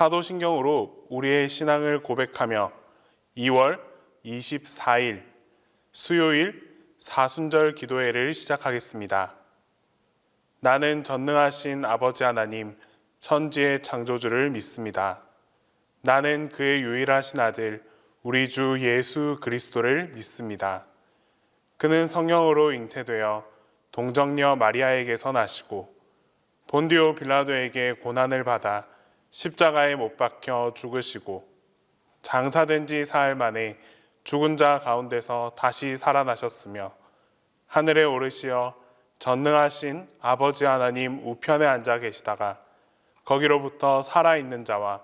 사도신경으로 우리의 신앙을 고백하며 2월 24일 수요일 사순절 기도회를 시작하겠습니다. 나는 전능하신 아버지 하나님, 천지의 창조주를 믿습니다. 나는 그의 유일하신 아들, 우리 주 예수 그리스도를 믿습니다. 그는 성령으로 잉태되어 동정녀 마리아에게서 나시고 본디오 빌라도에게 고난을 받아 십자가에 못 박혀 죽으시고 장사된 지 사흘 만에 죽은 자 가운데서 다시 살아나셨으며 하늘에 오르시어 전능하신 아버지 하나님 우편에 앉아 계시다가 거기로부터 살아있는 자와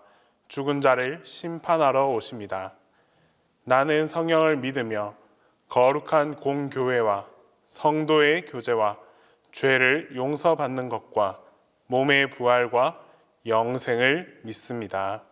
죽은 자를 심판하러 오십니다. 나는 성령을 믿으며 거룩한 공교회와 성도의 교제와 죄를 용서받는 것과 몸의 부활과 영생을 믿습니다.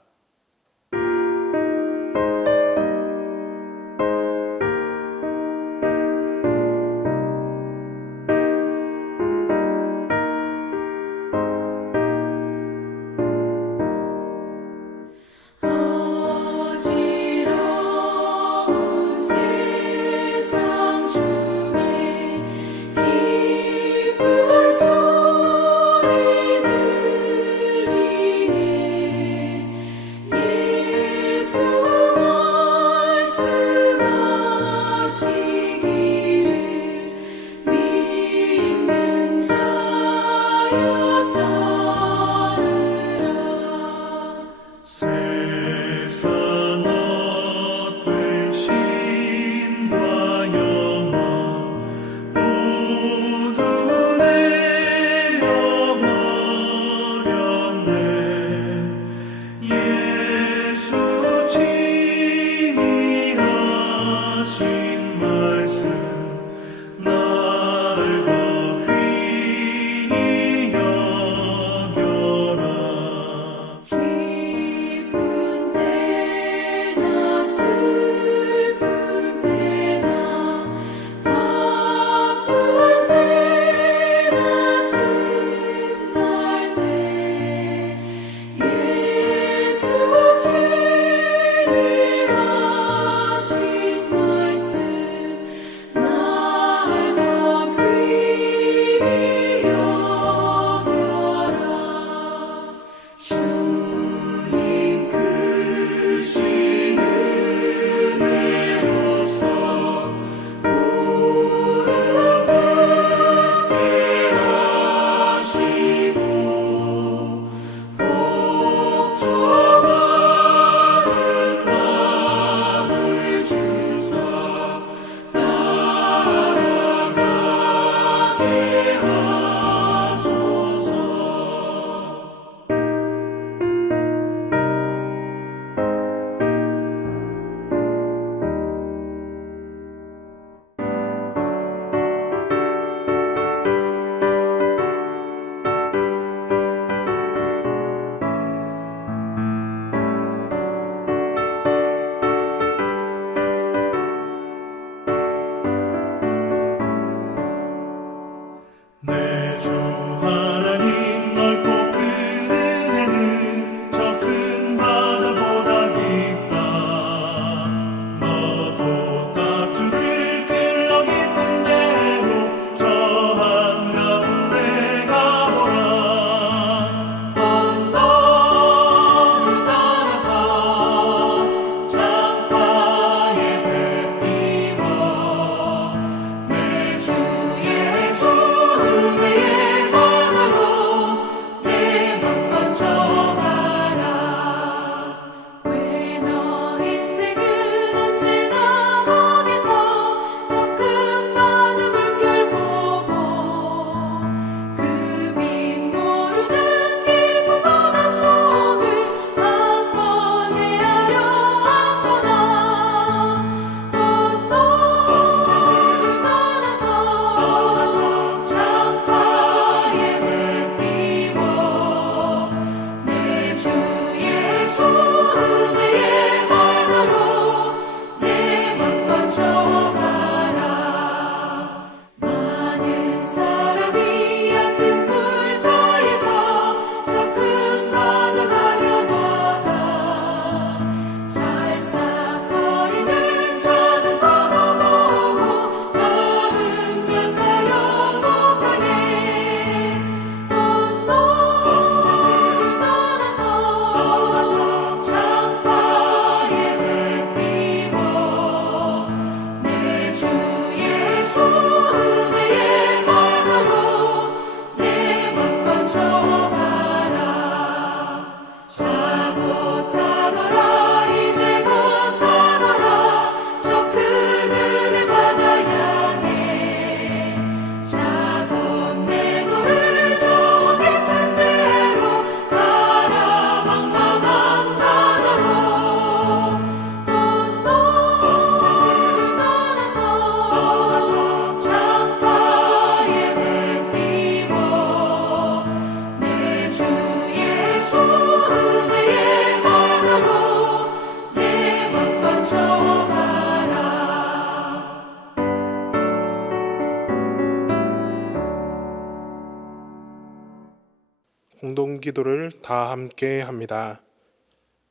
기도를 다 함께 합니다.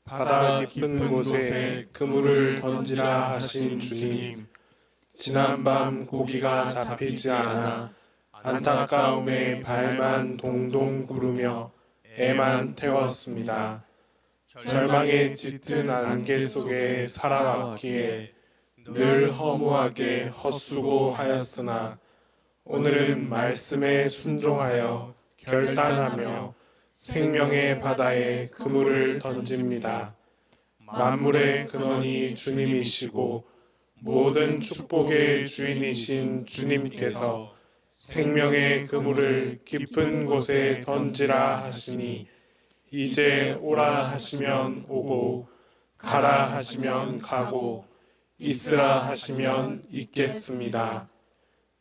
바다 깊은 곳에 그물을 던지라 하신 주님, 지난밤 고기가 잡히지 않아 안타까움에 발만 동동 구르며 애만 태웠습니다. 절망에 짙은 안개 속에 살아왔기에 늘 허무하게 헛수고하였으나 오늘은 말씀에 순종하여 결단하며 생명의 바다에 그물을 던집니다. 만물의 근원이 주님이시고 모든 축복의 주인이신 주님께서 생명의 그물을 깊은 곳에 던지라 하시니 이제 오라 하시면 오고 가라 하시면 가고 있으라 하시면 있겠습니다.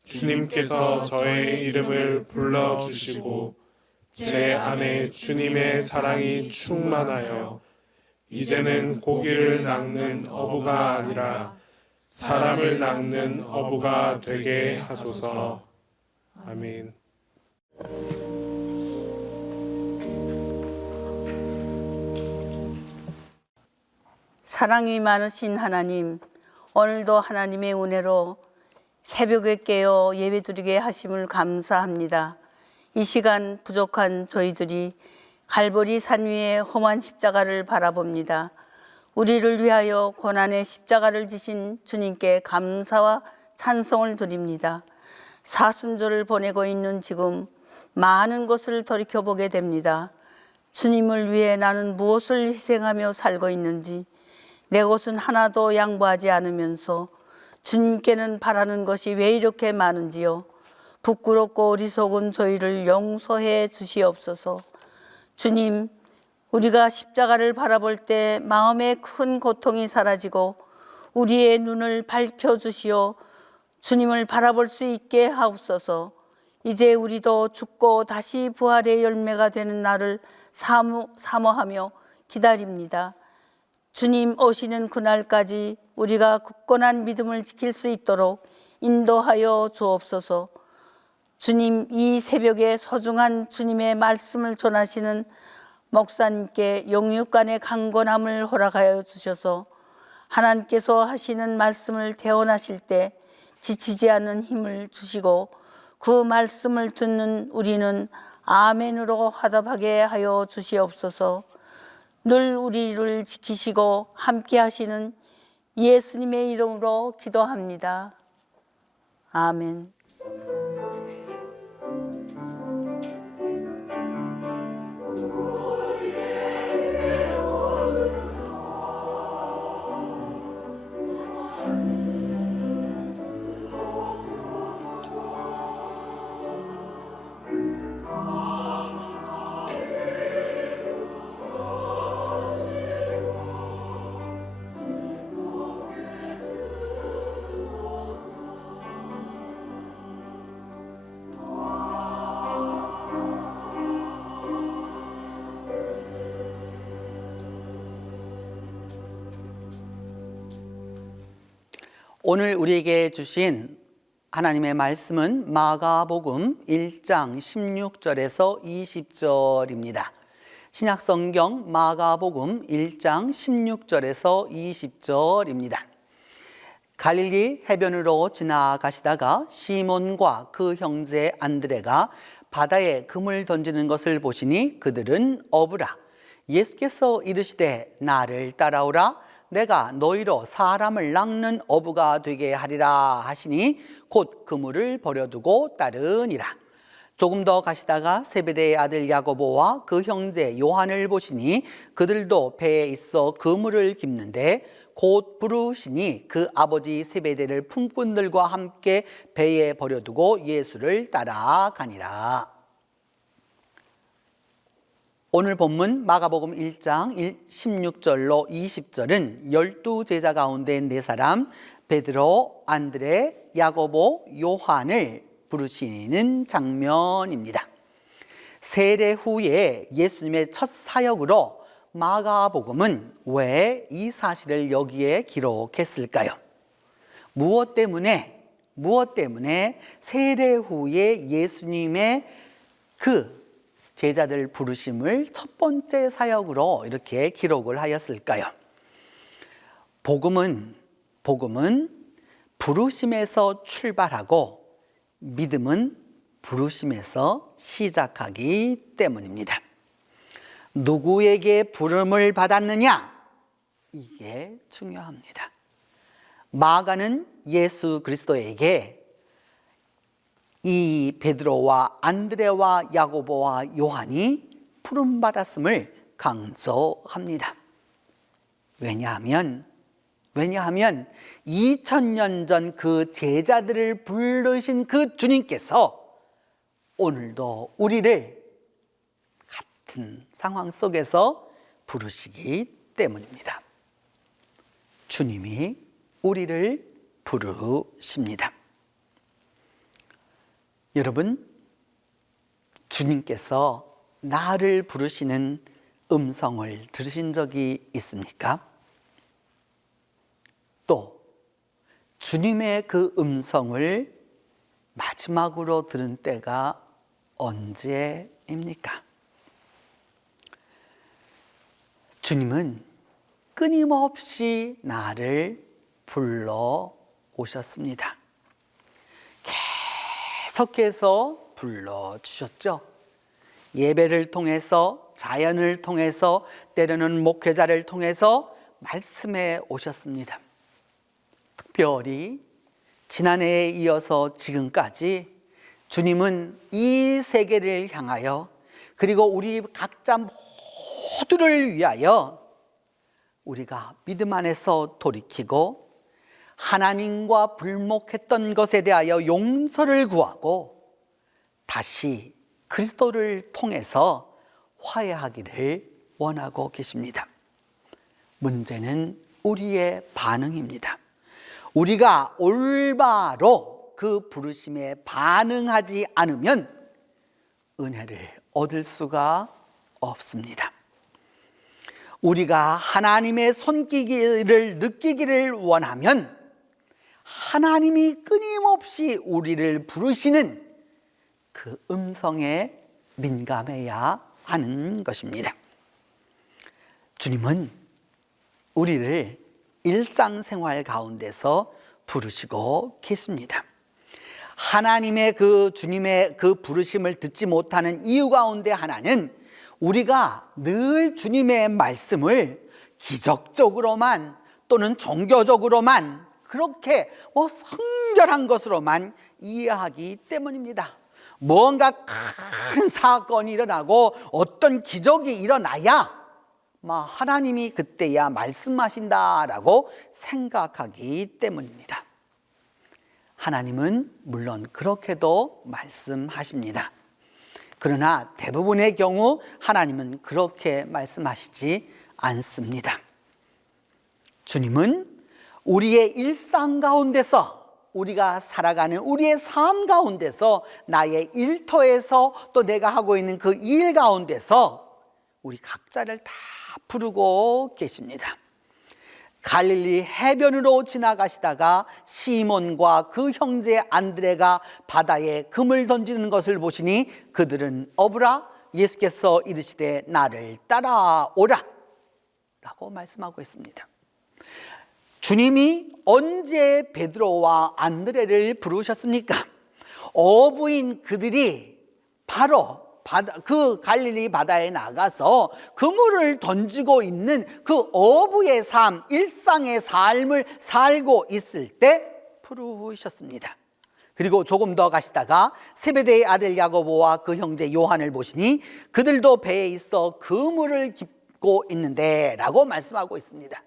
주님께서 저의 이름을 불러주시고 제 안에 주님의 사랑이 충만하여 이제는 고기를 낚는 어부가 아니라 사람을 낚는 어부가 되게 하소서. 아멘. 사랑이 많으신 하나님, 오늘도 하나님의 은혜로 새벽에 깨어 예배드리게 하심을 감사합니다. 이 시간 부족한 저희들이 갈보리 산 위에 험한 십자가를 바라봅니다. 우리를 위하여 고난의 십자가를 지신 주님께 감사와 찬송을 드립니다. 사순절을 보내고 있는 지금 많은 것을 돌이켜보게 됩니다. 주님을 위해 나는 무엇을 희생하며 살고 있는지, 내 것은 하나도 양보하지 않으면서 주님께는 바라는 것이 왜 이렇게 많은지요. 부끄럽고 어리석은 저희를 용서해 주시옵소서. 주님, 우리가 십자가를 바라볼 때 마음의 큰 고통이 사라지고 우리의 눈을 밝혀주시어 주님을 바라볼 수 있게 하옵소서. 이제 우리도 죽고 다시 부활의 열매가 되는 날을 사모하며 기다립니다. 주님 오시는 그날까지 우리가 굳건한 믿음을 지킬 수 있도록 인도하여 주옵소서. 주님, 이 새벽에 소중한 주님의 말씀을 전하시는 목사님께 영육간의 강건함을 허락하여 주셔서 하나님께서 하시는 말씀을 대언하실 때 지치지 않는 힘을 주시고 그 말씀을 듣는 우리는 아멘으로 화답하게 하여 주시옵소서. 늘 우리를 지키시고 함께 하시는 예수님의 이름으로 기도합니다. 아멘. 오늘 우리에게 주신 하나님의 말씀은 마가복음 1장 16절에서 20절입니다. 신약성경 마가복음 1장 16절에서 20절입니다. 갈릴리 해변으로 지나가시다가 시몬과 그 형제 안드레가 바다에 금을 던지는 것을 보시니 그들은 어부라. 예수께서 이르시되 나를 따라오라. 내가 너희로 사람을 낚는 어부가 되게 하리라 하시니 곧 그물을 버려두고 따르니라. 조금 더 가시다가 세베대의 아들 야고보와 그 형제 요한을 보시니 그들도 배에 있어 그물을 깁는데 곧 부르시니 그 아버지 세베대를 품꾼들과 함께 배에 버려두고 예수를 따라가니라. 오늘 본문 마가복음 1장 16절로 20절은 12제자 가운데 4사람 베드로, 안드레, 야고보, 요한을 부르시는 장면입니다. 세례 후에 예수님의 첫 사역으로 마가복음은 왜 이 사실을 여기에 기록했을까요? 무엇 때문에 세례 후에 예수님의 그 제자들 부르심을 첫 번째 사역으로 이렇게 기록을 하였을까요? 복음은 부르심에서 출발하고 믿음은 부르심에서 시작하기 때문입니다. 누구에게 부름을 받았느냐? 이게 중요합니다. 마가는 예수 그리스도에게 이 베드로와 안드레와 야고보와 요한이 부름받았음을 강조합니다. 왜냐하면 2000년 전 그 제자들을 부르신 그 주님께서 오늘도 우리를 같은 상황 속에서 부르시기 때문입니다. 주님이 우리를 부르십니다. 여러분, 주님께서 나를 부르시는 음성을 들으신 적이 있습니까? 또 주님의 그 음성을 마지막으로 들은 때가 언제입니까? 주님은 끊임없이 나를 불러 오셨습니다. 계속해서 불러주셨죠. 예배를 통해서, 자연을 통해서, 때로는 목회자를 통해서 말씀해 오셨습니다. 특별히 지난해에 이어서 지금까지 주님은 이 세계를 향하여, 그리고 우리 각자 모두를 위하여 우리가 믿음 안에서 돌이키고 하나님과 불목했던 것에 대하여 용서를 구하고 다시 그리스도를 통해서 화해하기를 원하고 계십니다. 문제는 우리의 반응입니다. 우리가 올바로 그 부르심에 반응하지 않으면 은혜를 얻을 수가 없습니다. 우리가 하나님의 손길을 느끼기를 원하면 하나님이 끊임없이 우리를 부르시는 그 음성에 민감해야 하는 것입니다. 주님은 우리를 일상생활 가운데서 부르시고 계십니다. 하나님의 주님의 그 부르심을 듣지 못하는 이유 가운데 하나는 우리가 늘 주님의 말씀을 기적적으로만 또는 종교적으로만 그렇게 성결한 것으로만 이해하기 때문입니다. 뭔가 큰 사건이 일어나고 어떤 기적이 일어나야 하나님이 그때야 말씀하신다라고 생각하기 때문입니다. 하나님은 물론 그렇게도 말씀하십니다. 그러나 대부분의 경우 하나님은 그렇게 말씀하시지 않습니다. 주님은 우리의 일상 가운데서, 우리가 살아가는 우리의 삶 가운데서, 나의 일터에서, 또 내가 하고 있는 그 일 가운데서 우리 각자를 다 부르고 계십니다. 갈릴리 해변으로 지나가시다가 시몬과 그 형제 안드레가 바다에 금을 던지는 것을 보시니 그들은 어부라. 예수께서 이르시되 나를 따라오라 라고 말씀하고 있습니다. 주님이 언제 베드로와 안드레를 부르셨습니까? 어부인 그들이 바로 그 갈릴리 바다에 나가서 그물을 던지고 있는 그 어부의 삶, 일상의 삶을 살고 있을 때 부르셨습니다. 그리고 조금 더 가시다가 세베대의 아들 야고보와 그 형제 요한을 보시니 그들도 배에 있어 그물을 깁고 있는데 라고 말씀하고 있습니다.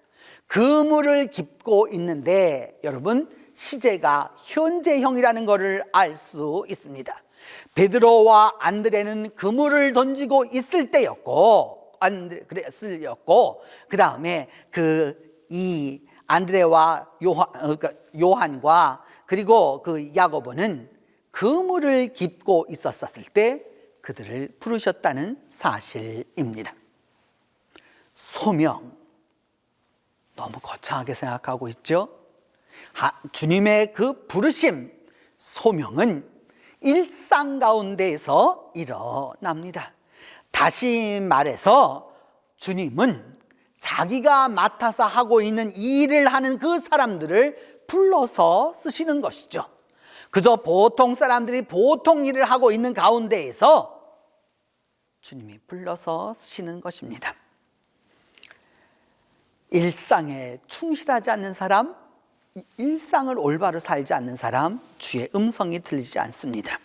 그물을 깁고 있는데 여러분, 시제가 현재형이라는 것을 알 수 있습니다. 베드로와 안드레는 그물을 던지고 있을 때였고, 그 다음에 이 안드레와 요한과 그리고 그 야고보는 그물을 깁고 있었을 때 그들을 부르셨다는 사실입니다. 소명, 너무 거창하게 생각하고 있죠? 주님의 그 부르심, 소명은 일상 가운데에서 일어납니다. 다시 말해서 주님은 자기가 맡아서 하고 있는 이 일을 하는 그 사람들을 불러서 쓰시는 것이죠. 그저 보통 사람들이 보통 일을 하고 있는 가운데에서 주님이 불러서 쓰시는 것입니다. 일상에 충실하지 않는 사람, 일상을 올바로 살지 않는 사람, 주의 음성이 들리지 않습니다.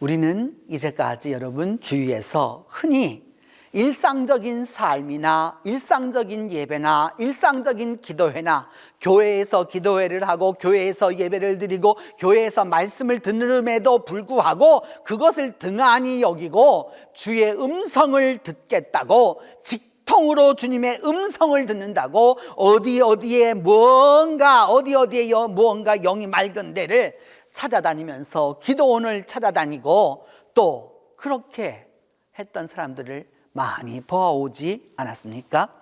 우리는 이제까지 여러분 주위에서 흔히 일상적인 삶이나 일상적인 예배나 일상적인 기도회나 교회에서 기도회를 하고 교회에서 예배를 드리고 교회에서 말씀을 듣는음에도 불구하고 그것을 등한히 여기고 주의 음성을 듣겠다고 직통으로 주님의 음성을 듣는다고 어디에 무언가 영이 맑은 데를 찾아다니면서 기도원을 찾아다니고 또 그렇게 했던 사람들을 많이 보아오지 않았습니까?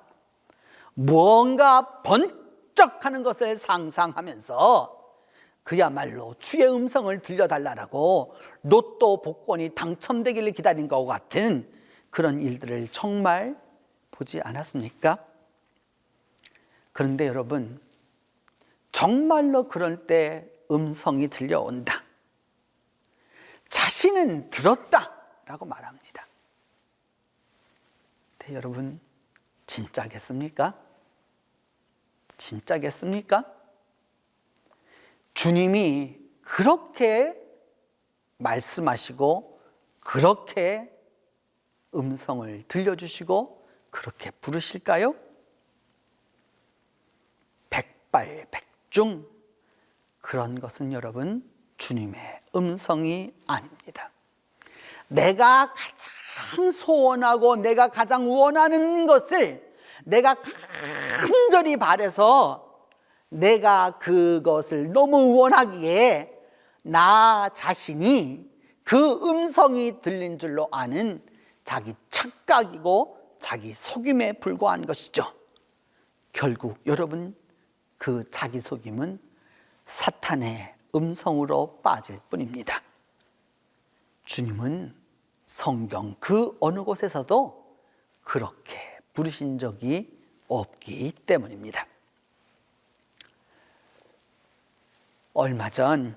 무언가 번쩍하는 것을 상상하면서 그야말로 주의 음성을 들려달라고 로또 복권이 당첨되기를 기다린 것 같은 그런 일들을 정말 보지 않았습니까? 그런데 여러분, 정말로 그럴 때 음성이 들려온다. 자신은 들었다라고 말합니다. 네, 여러분, 진짜겠습니까? 진짜겠습니까? 주님이 그렇게 말씀하시고 그렇게 음성을 들려주시고 그렇게 부르실까요? 백발백중 그런 것은 여러분 주님의 음성이 아닙니다. 내가 가장 소원하고 내가 가장 원하는 것을 내가 간절히 바라서 내가 그것을 너무 원하기에 나 자신이 그 음성이 들린 줄로 아는 자기 착각이고 자기 속임에 불과한 것이죠. 결국 여러분 그 자기 속임은 사탄의 음성으로 빠질 뿐입니다. 주님은 성경 그 어느 곳에서도 그렇게 부르신 적이 없기 때문입니다. 얼마 전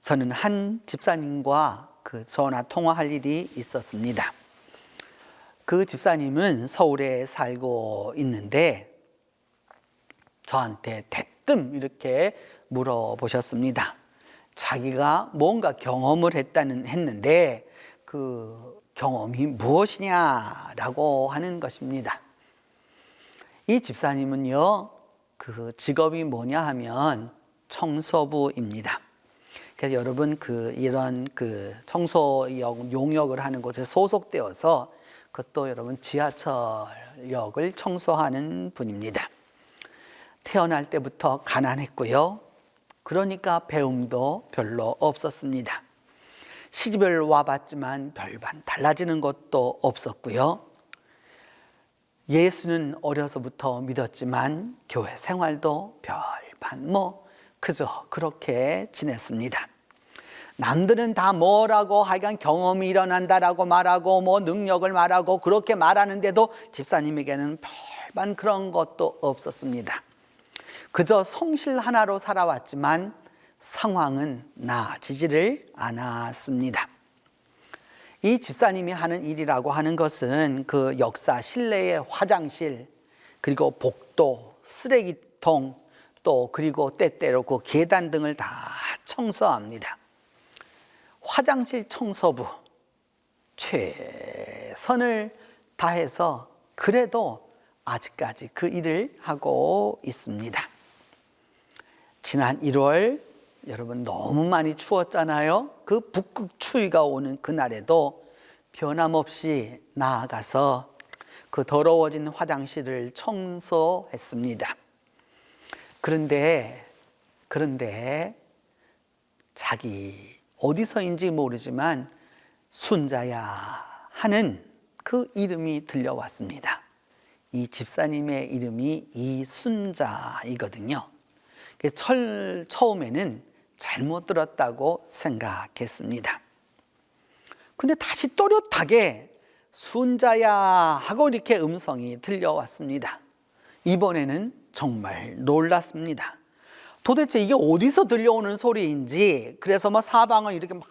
저는 한 집사님과 전화 통화할 일이 있었습니다. 그 집사님은 서울에 살고 있는데 저한테 대뜸 이렇게 물어보셨습니다. 자기가 뭔가 경험을 했는데 그 경험이 무엇이냐라고 하는 것입니다. 이 집사님은요, 그 직업이 뭐냐 하면 청소부입니다. 그래서 여러분 이런 청소역 용역을 하는 곳에 소속되어서 그것도 여러분 지하철역을 청소하는 분입니다. 태어날 때부터 가난했고요. 그러니까 배움도 별로 없었습니다. 시집을 와봤지만 별반 달라지는 것도 없었고요. 예수는 어려서부터 믿었지만 교회 생활도 별반 그저 그렇게 지냈습니다. 남들은 다 뭐라고 하여간 경험이 일어난다라고 말하고 능력을 말하고 그렇게 말하는데도 집사님에게는 별반 그런 것도 없었습니다. 그저 성실 하나로 살아왔지만 상황은 나아지지를 않았습니다. 이 집사님이 하는 일이라고 하는 것은 그 역사 실내의 화장실, 그리고 복도, 쓰레기통, 또 그리고 때때로 그 계단 등을 다 청소합니다. 화장실 청소부 최선을 다해서 그래도 아직까지 그 일을 하고 있습니다. 지난 1월 여러분 너무 많이 추웠잖아요. 그 북극 추위가 오는 그날에도 변함없이 나아가서 그 더러워진 화장실을 청소했습니다. 그런데 자기 어디서인지 모르지만 순자야 하는 그 이름이 들려왔습니다. 이 집사님의 이름이 이순자이거든요. 처음에는 잘못 들었다고 생각했습니다. 근데 다시 또렷하게 순자야 하고 이렇게 음성이 들려왔습니다. 이번에는 정말 놀랐습니다. 도대체 이게 어디서 들려오는 소리인지, 그래서 사방을 이렇게 막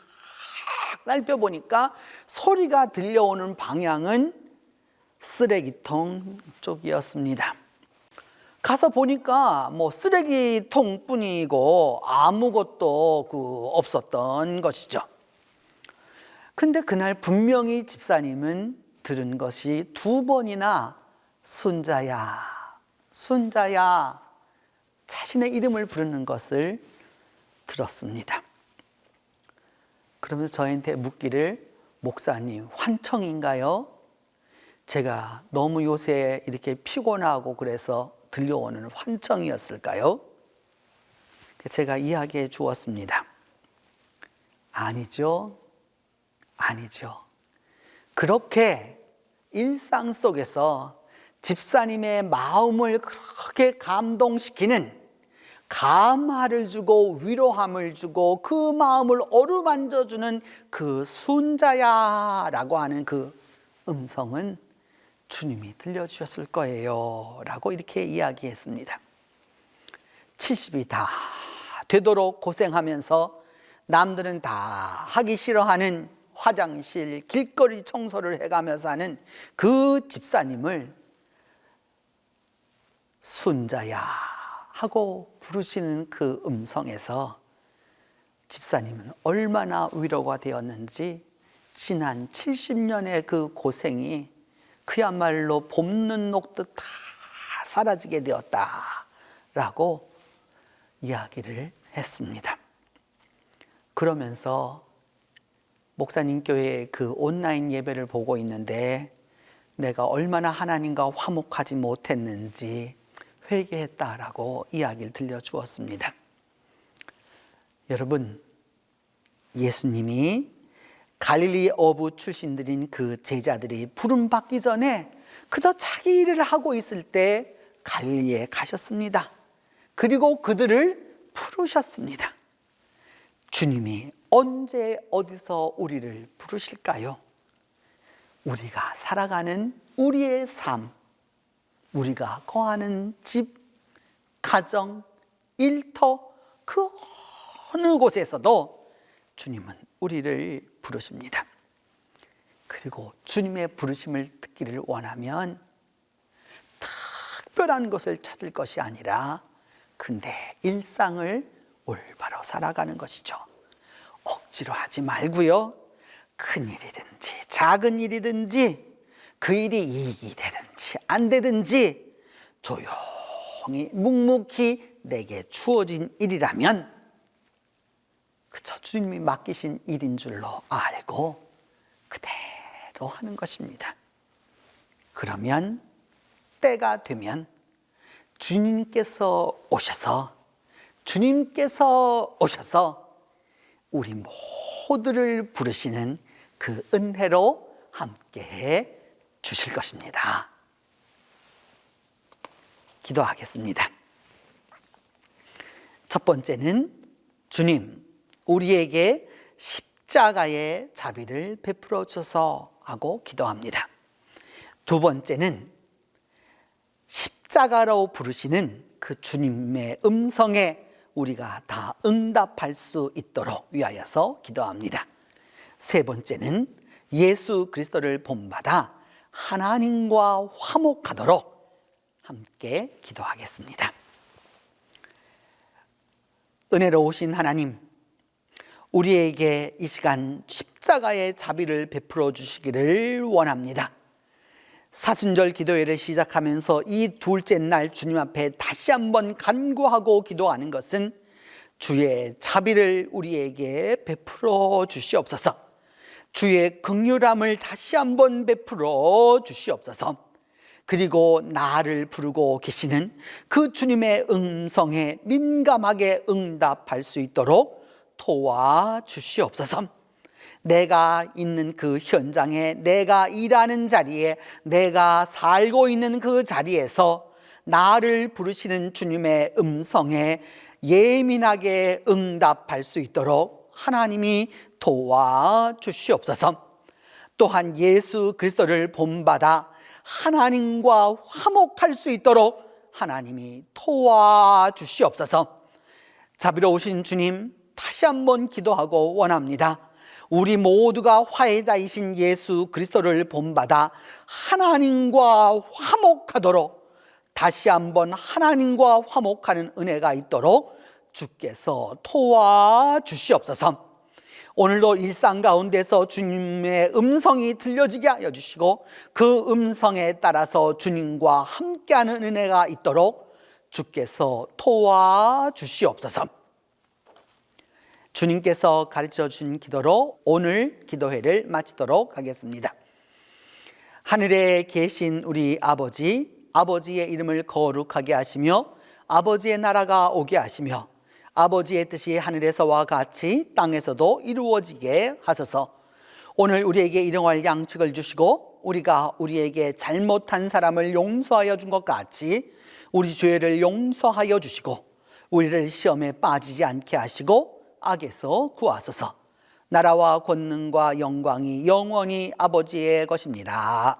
살펴보니까 소리가 들려오는 방향은 쓰레기통 쪽이었습니다. 가서 보니까 쓰레기통 뿐이고 아무것도 없었던 것이죠. 근데 그날 분명히 집사님은 들은 것이 2번이나 순자야, 순자야 자신의 이름을 부르는 것을 들었습니다. 그러면서 저한테 묻기를, 목사님 환청인가요? 제가 너무 요새 이렇게 피곤하고 그래서 들려오는 환청이었을까요? 제가 이야기해 주었습니다. 아니죠. 아니죠. 그렇게 일상 속에서 집사님의 마음을 그렇게 감동시키는, 감화를 주고 위로함을 주고 그 마음을 어루만져주는 그 순자야라고 하는 그 음성은 주님이 들려주셨을 거예요 라고 이렇게 이야기했습니다. 70이 다 되도록 고생하면서 남들은 다 하기 싫어하는 화장실, 길거리 청소를 해가면서 하는 그 집사님을 순자야 하고 부르시는 그 음성에서 집사님은 얼마나 위로가 되었는지, 지난 70년의 그 고생이 그야말로 봄눈 녹듯 다 사라지게 되었다라고 이야기를 했습니다. 그러면서 목사님 교회의 그 온라인 예배를 보고 있는데 내가 얼마나 하나님과 화목하지 못했는지 회개했다라고 이야기를 들려주었습니다. 여러분, 예수님이 갈릴리 어부 출신들인 그 제자들이 부름 받기 전에 그저 자기 일을 하고 있을 때 갈릴리에 가셨습니다. 그리고 그들을 부르셨습니다. 주님이 언제 어디서 우리를 부르실까요? 우리가 살아가는 우리의 삶, 우리가 거하는 집, 가정, 일터, 그 어느 곳에서도 주님은 우리를 부르십니다. 그리고 주님의 부르심을 듣기를 원하면 특별한 것을 찾을 것이 아니라 근데 일상을 올바로 살아가는 것이죠. 억지로 하지 말고요. 큰 일이든지 작은 일이든지 그 일이 이익이 되든지 안 되든지 조용히 묵묵히 내게 주어진 일이라면 그저 주님이 맡기신 일인 줄로 알고 그대로 하는 것입니다. 그러면 때가 되면 주님께서 오셔서 우리 모두를 부르시는 그 은혜로 함께해 주실 것입니다. 기도하겠습니다. 첫 번째는 주님, 우리에게 십자가의 자비를 베풀어 주소서 하고 기도합니다. 두 번째는 십자가로 부르시는 그 주님의 음성에 우리가 다 응답할 수 있도록 위하여서 기도합니다. 세 번째는 예수 그리스도를 본받아 하나님과 화목하도록 함께 기도하겠습니다. 은혜로우신 하나님, 우리에게 이 시간 십자가의 자비를 베풀어 주시기를 원합니다. 사순절 기도회를 시작하면서 이 둘째 날 주님 앞에 다시 한번 간구하고 기도하는 것은 주의 자비를 우리에게 베풀어 주시옵소서, 주의 긍휼함을 다시 한번 베풀어 주시옵소서, 그리고 나를 부르고 계시는 그 주님의 음성에 민감하게 응답할 수 있도록 도와주시옵소서. 내가 있는 그 현장에, 내가 일하는 자리에, 내가 살고 있는 그 자리에서 나를 부르시는 주님의 음성에 예민하게 응답할 수 있도록 하나님이 도와주시옵소서. 또한 예수 그리스도를 본받아 하나님과 화목할 수 있도록 하나님이 도와주시옵소서. 자비로우신 주님, 다시 한번 기도하고 원합니다. 우리 모두가 화해자이신 예수 그리스도를 본받아 하나님과 화목하도록, 다시 한번 하나님과 화목하는 은혜가 있도록 주께서 도와주시옵소서. 오늘도 일상 가운데서 주님의 음성이 들려지게 하여 주시고, 그 음성에 따라서 주님과 함께하는 은혜가 있도록 주께서 도와주시옵소서. 주님께서 가르쳐 준 기도로 오늘 기도회를 마치도록 하겠습니다. 하늘에 계신 우리 아버지, 아버지의 이름을 거룩하게 하시며 아버지의 나라가 오게 하시며 아버지의 뜻이 하늘에서와 같이 땅에서도 이루어지게 하소서. 오늘 우리에게 일용할 양식을 주시고 우리가 우리에게 잘못한 사람을 용서하여 준 것 같이 우리 죄를 용서하여 주시고 우리를 시험에 빠지지 않게 하시고 악에서 구하소서. 나라와 권능과 영광이 영원히 아버지의 것입니다.